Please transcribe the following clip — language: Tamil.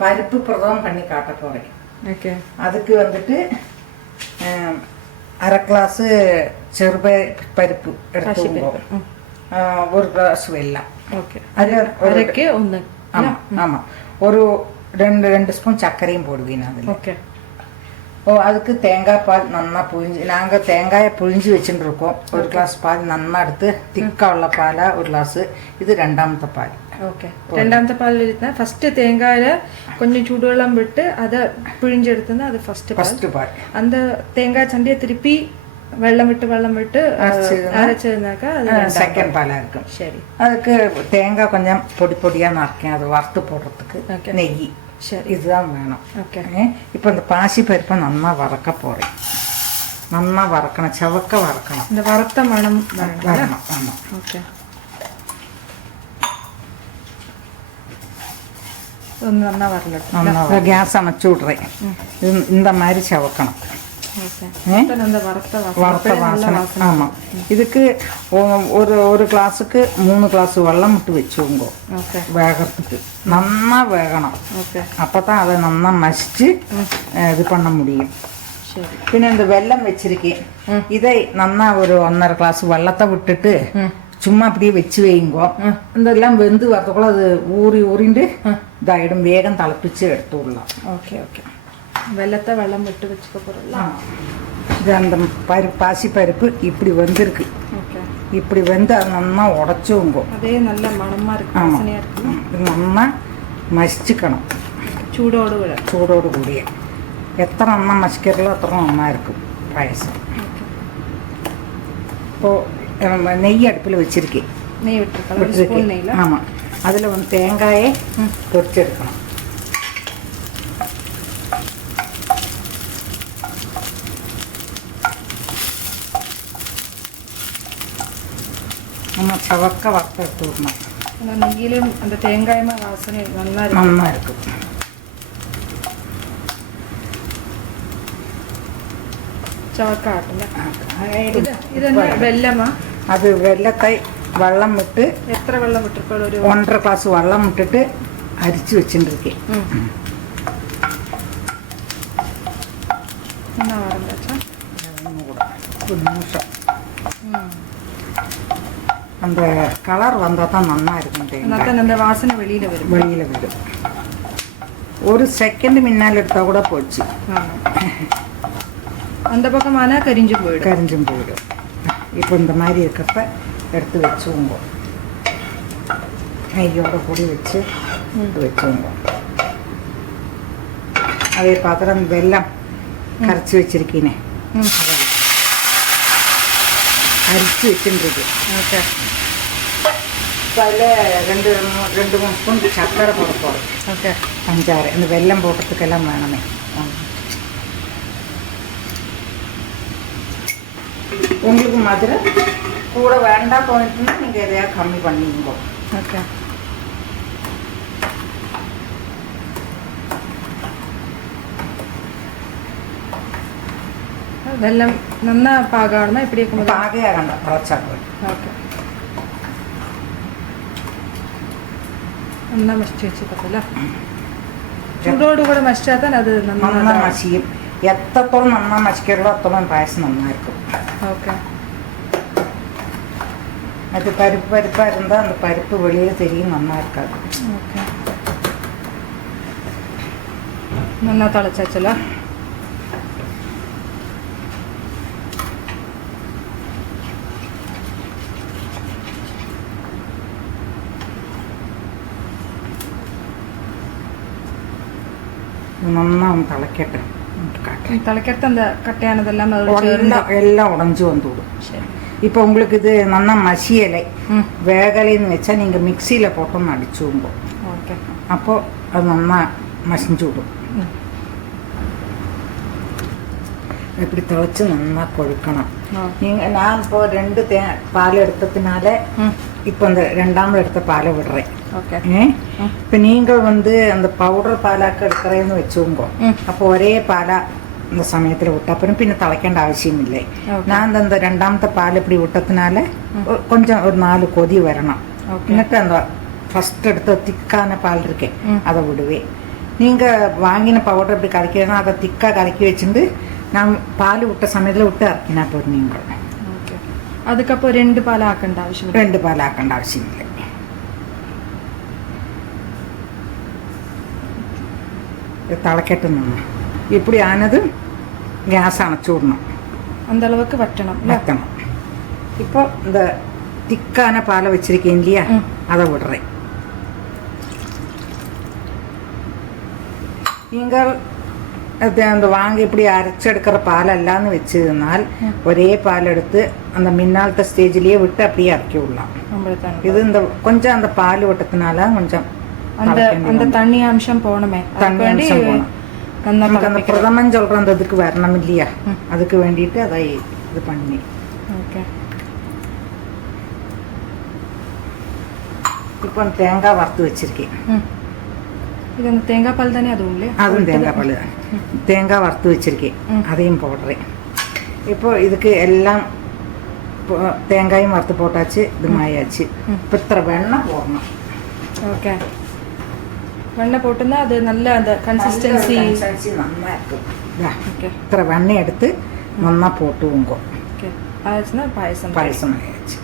பருப்பு பிரதமம் பண்ணி காட்ட போகிறேன். ஓகே. அதுக்கு வந்துட்டு அரை கிளாஸு பருப்பு எடுத்துக்கோங்க. ஒரு கிளாஸ் வெல்லம். ஓகே. அதில் ஆமாம் ஆமாம் ஒரு ரெண்டு ஸ்பூன் சர்க்கரையும் போடுவீங்க அதில். ஓகே. அதுக்கு தேங்காய் பால் நல்லா புழிஞ்சு, நாங்கள் தேங்காயை புழிஞ்சு வச்சுட்டு இருக்கோம். ஒரு கிளாஸ் பால் நல்லா எடுத்து திக்காக உள்ள பாலை ஒரு கிளாஸு. இது ரெண்டாமത്തെ பால். ஓகே. ரெண்டாமത്തെ பால் எடுத்தால் ஃபஸ்ட்டு தேங்காயில் கொஞ்சம் சுடுவெல்லாம் விட்டு அதை பிழிஞ்சு எடுத்துனா அது ஃபஸ்ட்டு பால். அந்த தேங்காய் சண்டியை திருப்பி வெள்ளம் விட்டு அரைச்சதுனாக்கா அது செகண்ட் பாலாக இருக்கும். சரி. அதுக்கு தேங்காய் கொஞ்சம் பொடியாக நறுக்கேன், அதை வறுத்து போடுறதுக்கு நெய். சரி. இதுதான் வேணும். ஓகே. இப்போ இந்த பாசி பருப்பை நல்லா வறுக்க போகிறேன். நல்லா வறுக்கணும், செவக்க வறுக்கணும். இந்த வறுத்த மணம் வரணும். ஆமாம். ஓகே. நல்லா வரலாம். நல்லா கேஸ் அணைச்சி விட்றேன். இந்த மாதிரி செவக்கணும். வறுத்த வாசனை. ஆமாம். இதுக்கு ஒரு கிளாஸுக்கு 3 கிளாஸ் வெள்ளம் விட்டு வச்சுக்கோங்க வேகிறதுக்கு. நல்லா வேகணும். அப்போ தான் அதை நல்லா மசிச்சு இது பண்ண முடியும். பின்ன இந்த வெல்லம் வச்சிருக்கேன், இதை நல்லா ஒரு 1.5 கிளாஸ் வெள்ளத்தை விட்டுட்டு சும்மா அப்படியே வச்சு வைங்கோ. இதெல்லாம் வெந்து வரதுக்குள்ள அது ஊறிண்டு இதாயிடும். வேகம் திளப்பிச்சு எடுத்து விடலாம். ஓகே. ஓகே. வெள்ளத்தை வெள்ளம் விட்டு வச்சுக்க போகிறோம். இது அந்த பாசி பருப்பு இப்படி வெந்திருக்கு. ஓகே. இப்படி வெந்து அது நல்லா உடச்சுங்க. அதே நல்ல மணமாக இருக்கு. ஆமாம். இது நல்லா மசிச்சுக்கணும் சூடோடு கூடிய. எத்தனை நல்லா மசிக்கிறதோ அத்தனை நல்லா இருக்கும் பாயசம். இப்போது நெய் அடுப்பில் வச்சுருக்கேன். நெய் விட்டுருக்கேன். ஆமாம். அதில் வந்து தேங்காயை பொரிச்செடுக்கணும். நம்ம சவக்க வறுத்து எடுத்து விடணும். நெய்யிலும் அந்த தேங்காயமா வாசனை நல்லா இருக்கும். வெள்ளமா? அது வெள்ளத்தை வெள்ளம் விட்டு. எத்தனை வெள்ளம் விட்டுருக்கோம்? ஒரு 1.5 கிளாஸ் வெள்ளம் விட்டுட்டு அரிச்சு வச்சுருக்கேன். ஒரு நிமிஷம். அந்த கலர் வந்தால் தான் நல்லா இருக்கும். அந்த வாசனை வெளியில் வரும். ஒரு செகண்ட் முன்னால் எடுத்தால் கூட போச்சு. அந்த பக்கமான கரிஞ்சும் போயிடும். இப்போ இந்த மாதிரி இருக்கிறப்ப எடுத்து வச்சுவோங்க. நெய்யோட பொடி வச்சு வச்சுவோங்க. அதே பாத்திரம் வெல்லம் கரைச்சி வச்சிருக்கீனே அரிச்சு வச்சுருக்கு. ஓகே. அதில் 2-3 ஸ்பூன் சர்க்கரை போட போகிறோம். ஓகே. பஞ்சாறு இந்த வெல்லம் போடுறதுக்கெல்லாம் வேணுமே. உங்களுக்கு மதுரை கூட வேண்டாம் போயிட்டுன்னா நீங்கள் எதையா கம்மி பண்ணிங்க. ஓகே. வெல்லம் நல்லா பாகாடணும். இப்படி இருக்கும்போது பாகே ஆகണ്ട കുറച്ചാക്കും. ஓகே. நல்லா மசிச்சு வச்சுக்கல. ചൂടോട് കൂടെ മസിച്ചാൽ തന്നെ അത് നന്നാ മസിയും. എത്രത്തോളം നന്നാ മസിക്കുള്ളൂ അത്രയും പായസം നന്നായിരിക്കും. ഓക്കെ. அது பருப்பாக இருந்தால் அந்த பருப்பு வெளியில் தெரியும், நல்லா இருக்காது. ஓகே. நல்லா தழைச்சாச்சுல. நல்லா തിളക്കട്ടെ. തിളക്കത്തെ அந்த கட்டையானதெல்லாம் எல்லாம் உடஞ்சி வந்துவிடும். சரி. இப்போ உங்களுக்கு இது நல்லா மசியலை வேகலைன்னு வச்சா நீங்கள் மிக்சியில் போட்டோன்னு அடிச்சுவோங்க. ஓகே. அப்போது அது நல்லா மசிஞ்சு விடும். இப்படி துவைச்சி நல்லா கொழுக்கணும். நான் இப்போ 2 பால் எடுத்ததுனால இப்போ இந்த 2ஆம் எடுத்த பாலை விடுறேன். ஓகே. இப்போ நீங்கள் வந்து அந்த பவுடர் பாலாக்க எடுக்கிறேன்னு வச்சுக்கோங்க. அப்போ ஒரே பாலாக இந்த சமயத்தில் விட்டா அப்புறம் பின்ன திளைക്കേണ്ട ആവശ്യമില്ലേ. நான் அந்த 2ஆமത്തെ பால் இப்படி விட்டதுனால கொஞ்சம் ஒரு 4 கொதி வரணும். എന്നിട്ട് அந்த ஃபஸ்ட் எடுத்த திக்கான பால் இருக்கேன் அதை விடுவேன். நீங்கள் வாங்கின பவுடர் இப்படி கலக்கிறேன்னா அதை திக்காக கலக்கி வச்சுட்டு நான் பால் விட்ட சமயத்தில் விட்டு இறக்கினா போதும். நீங்கள் ഓക്കെ അതുക്കപ്പോൾ 2 പാലാക്കേണ്ട ആവശ്യമില്ല. 2 പാലാക്കേണ്ട ആവശ്യമില്ല. തിളക്കട്ടെ നിന്ന് இப்படி ஆனது கேஸ் அணைச்சி விடணும். அந்த அளவுக்கு வற்றணும். இப்போ இந்த திக்கான பாலை வச்சிருக்கேன் இல்லையா, அதை விடுறேன். நீங்கள் அந்த வாங்கி இப்படி அரைச்செடுக்கிற பாலெல்லாம்னு வச்சிருந்தால் ஒரே பால் எடுத்து அந்த மின்னாலத்த ஸ்டேஜ்லேயே விட்டு அப்படியே இறக்கி விடலாம். இது இந்த கொஞ்சம் அந்த பால் விட்டதுனால கொஞ்சம் அந்த தண்ணி அம்சம் போகணுமே, தண்ணி அம்சம் போகணும். நமக்கு அந்த பிரதமன் சொல்கிற அந்த இதுக்கு வரணும் இல்லையா, அதுக்கு வேண்டிட்டு அதை இது பண்ணி. ஓகே இப்போ தேங்காய் வறுத்து வச்சிருக்கேன். இது அந்த தேங்காய் பால் தானே அதுவும் இல்லையா? அதுவும் தேங்காய் பால் தான். தேங்காய் வறுத்து வச்சிருக்கேன், அதையும் போடுறேன். இப்போ இதுக்கு எல்லாம் தேங்காயும் வறுத்து போட்டாச்சு, இது மாயாச்சு. இப்போ இത്ര வெண்ணெய் போடணும். ஓகே வெண்ணெய் போட்டுன்னா அது நல்ல அந்த கன்சிஸ்டன்சி நல்லா இருக்கும். இത്ര வெண்ணெய் எடுத்து நல்லா போட்டுவோங்க. ஓகே பாயசம் பாயசம் ஆயாச்சு.